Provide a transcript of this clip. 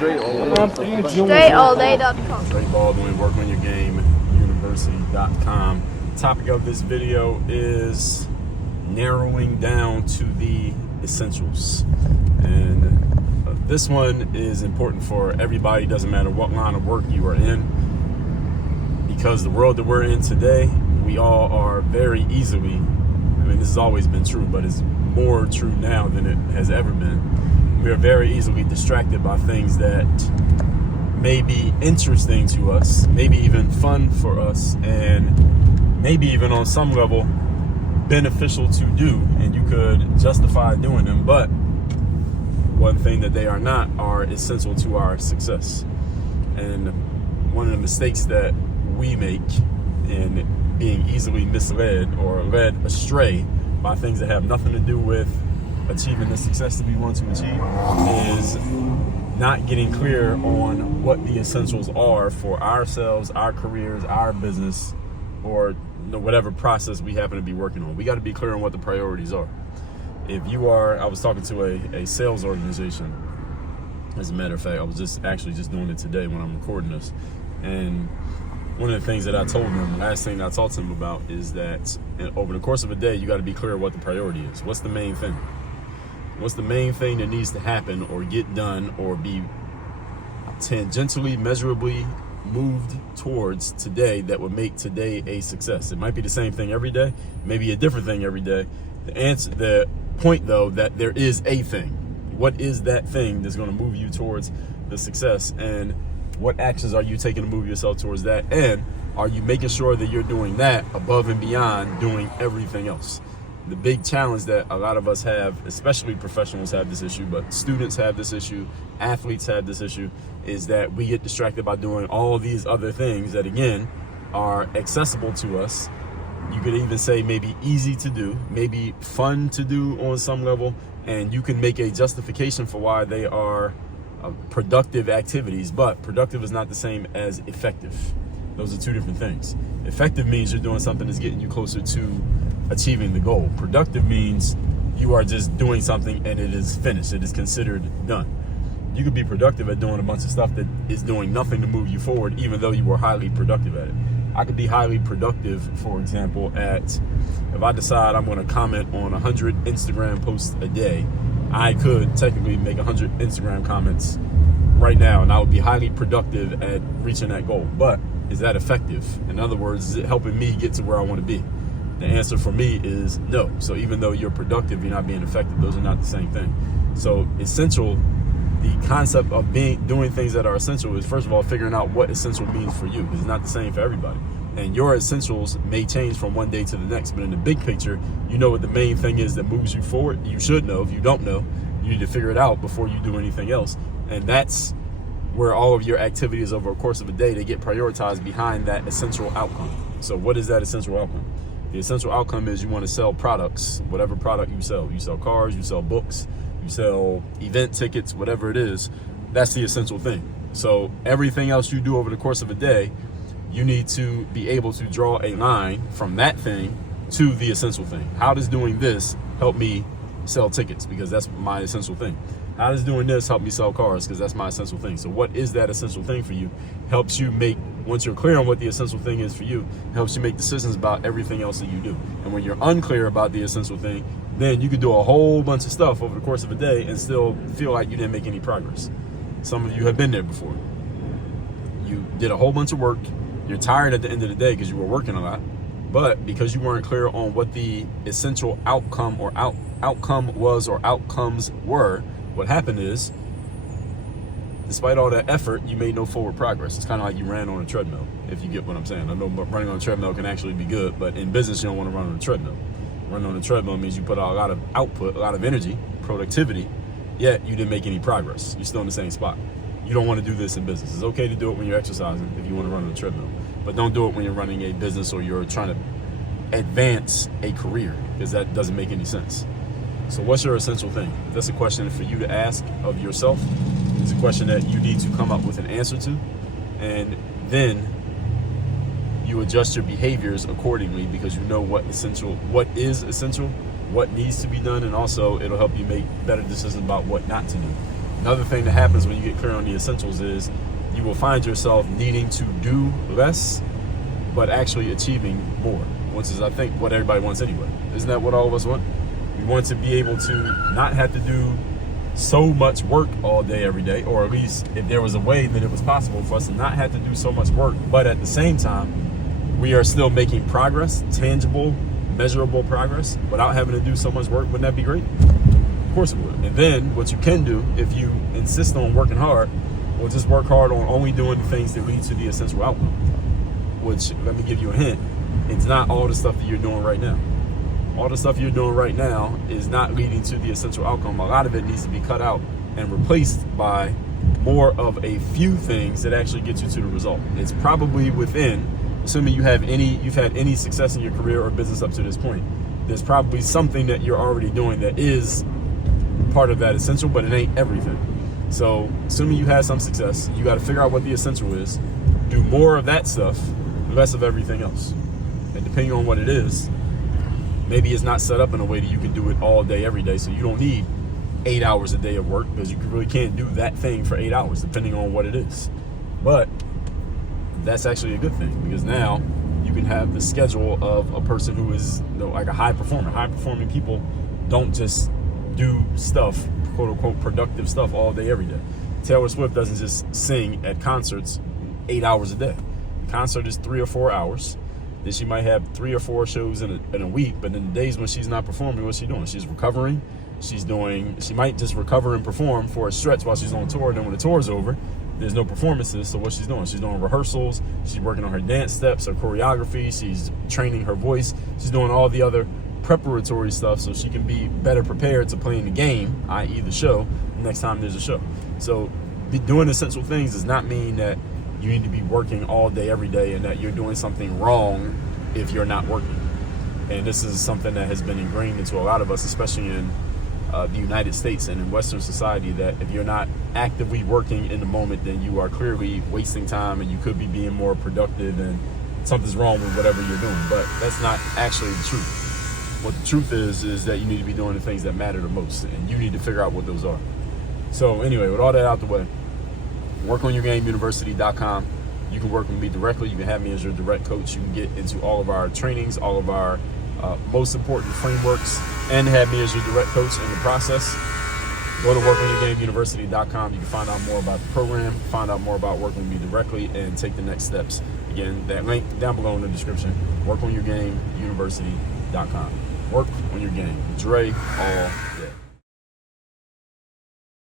StraightAllDay.com. Straight Baldwin, work on your game, university.com. Topic of this video is narrowing down to the essentials. And this one is important for everybody, doesn't matter what line of work you are in, because the world that we're in today, we all are very easily, I mean, this has always been true, but it's more true now than it has ever been. We are very easily distracted by things that may be interesting to us, maybe even fun for us, and maybe even on some level beneficial to do, and you could justify doing them, but one thing that they are not are essential to our success. And one of the mistakes that we make in being easily misled or led astray by things that have nothing to do with achieving the success that we want to achieve is not getting clear on what the essentials are for ourselves, our careers, our business, or whatever process we happen to be working on. We got to be clear on what the priorities are. If you are, I was talking to a sales organization. As a matter of fact, I was just doing it today when I'm recording this. And one of the things that I told them, the last thing I talked to them about is that over the course of a day, you got to be clear what the priority is. What's the main thing? What's the main thing that needs to happen or get done or be tangentially, measurably moved towards today that would make today a success? It might be the same thing every day, maybe a different thing every day. The point though, that there is a thing. What is that thing that's going to move you towards the success, and what actions are you taking to move yourself towards that? And are you making sure that you're doing that above and beyond doing everything else? The big challenge that a lot of us have, especially professionals have this issue, but students have this issue, athletes have this issue, is that we get distracted by doing all these other things that, again, are accessible to us. You could even say maybe easy to do, maybe fun to do on some level, and you can make a justification for why they are productive activities, but productive is not the same as effective. Those are two different things. Effective means you're doing something that's getting you closer to achieving the goal. Productive means you are just doing something and it is finished. It is considered done. You could be productive at doing a bunch of stuff that is doing nothing to move you forward, even though you were highly productive at it. I could be highly productive, for example, if I decide I'm going to comment on 100 Instagram posts a day, I could technically make 100 Instagram comments right now, and I would be highly productive at reaching that goal. But is that effective? In other words, is it helping me get to where I want to be? The answer for me is no. So even though you're productive, you're not being effective. Those are not the same thing. So essential, the concept of doing things that are essential is, first of all, figuring out what essential means for you, because it's not the same for everybody. And your essentials may change from one day to the next, but in the big picture, you know what the main thing is that moves you forward. You should know. If you don't know, you need to figure it out before you do anything else. And that's where all of your activities over the course of a day, they get prioritized behind that essential outcome. So what is that essential outcome? The essential outcome is you want to sell products, whatever product you sell. You sell cars, you sell books, you sell event tickets, whatever it is. That's the essential thing. So everything else you do over the course of a day, you need to be able to draw a line from that thing to the essential thing. How does doing this help me sell tickets? Because that's my essential thing. How does doing this help me sell cars? Because that's my essential thing. So what is that essential thing for you? Helps you make, once you're clear on what the essential thing is for you, helps you make decisions about everything else that you do. And when you're unclear about the essential thing, then you could do a whole bunch of stuff over the course of a day and still feel like you didn't make any progress. Some of you have been there before. You did a whole bunch of work. You're tired at the end of the day because you were working a lot, but because you weren't clear on what the essential outcome or outcome was or outcomes were, what happened is, despite all that effort, you made no forward progress. It's kind of like you ran on a treadmill, if you get what I'm saying. I know running on a treadmill can actually be good, but in business, you don't want to run on a treadmill. Running on a treadmill means you put out a lot of output, a lot of energy, productivity, yet you didn't make any progress. You're still in the same spot. You don't want to do this in business. It's okay to do it when you're exercising if you want to run on a treadmill, but don't do it when you're running a business or you're trying to advance a career, because that doesn't make any sense. So what's your essential thing? That's a question for you to ask of yourself. It's a question that you need to come up with an answer to, and then you adjust your behaviors accordingly, because you know what is essential, what needs to be done, and also it'll help you make better decisions about what not to do. Another thing that happens when you get clear on the essentials is you will find yourself needing to do less, but actually achieving more, which is, I think, what everybody wants anyway. Isn't that what all of us want? We want to be able to not have to do so much work all day, every day, or at least if there was a way that it was possible for us to not have to do so much work, but at the same time, we are still making progress, tangible, measurable progress, without having to do so much work. Wouldn't that be great? Of course it would. And then what you can do, if you insist on working hard, well, just work hard on only doing the things that lead to the essential outcome, which, let me give you a hint, it's not all the stuff that you're doing right now. All the stuff you're doing right now is not leading to the essential outcome. A lot of it needs to be cut out and replaced by more of a few things that actually get you to the result. It's probably within, assuming you've had any success in your career or business up to this point, there's probably something that you're already doing that is part of that essential, but it ain't everything. So assuming you had some success, you got to figure out what the essential is, do more of that stuff, less of everything else. And depending on what it is, maybe it's not set up in a way that you can do it all day, every day. So you don't need 8 hours a day of work, because you really can't do that thing for 8 hours, depending on what it is. But that's actually a good thing, because now you can have the schedule of a person who is, like a high performer. High performing people don't just do stuff, quote unquote, productive stuff all day, every day. Taylor Swift doesn't just sing at concerts 8 hours a day. The concert is 3 or 4 hours. Then she might have 3 or 4 shows in a week, but in the days when she's not performing, what's she doing? She's recovering. She might just recover and perform for a stretch while she's on tour. Then when the tour's over, there's no performances. So what she's doing? She's doing rehearsals. She's working on her dance steps, her choreography. She's training her voice. She's doing all the other preparatory stuff so she can be better prepared to play in the game, i.e. the show, next time there's a show. So doing essential things does not mean that you need to be working all day, every day, and that you're doing something wrong if you're not working. And this is something that has been ingrained into a lot of us, especially in the United States and in Western society, that if you're not actively working in the moment, then you are clearly wasting time and you could be being more productive, and something's wrong with whatever you're doing. But that's not actually the truth. What the truth is that you need to be doing the things that matter the most, and you need to figure out what those are. So anyway, with all that out the way, workonyourgameuniversity.com. You can work with me directly. You can have me as your direct coach. You can get into all of our trainings, all of our most important frameworks, and have me as your direct coach in the process. Go to workonyourgameuniversity.com. You can find out more about the program, find out more about working with me directly, and take the next steps. Again, that link down below in the description, workonyourgameuniversity.com. Work on your game. Dre all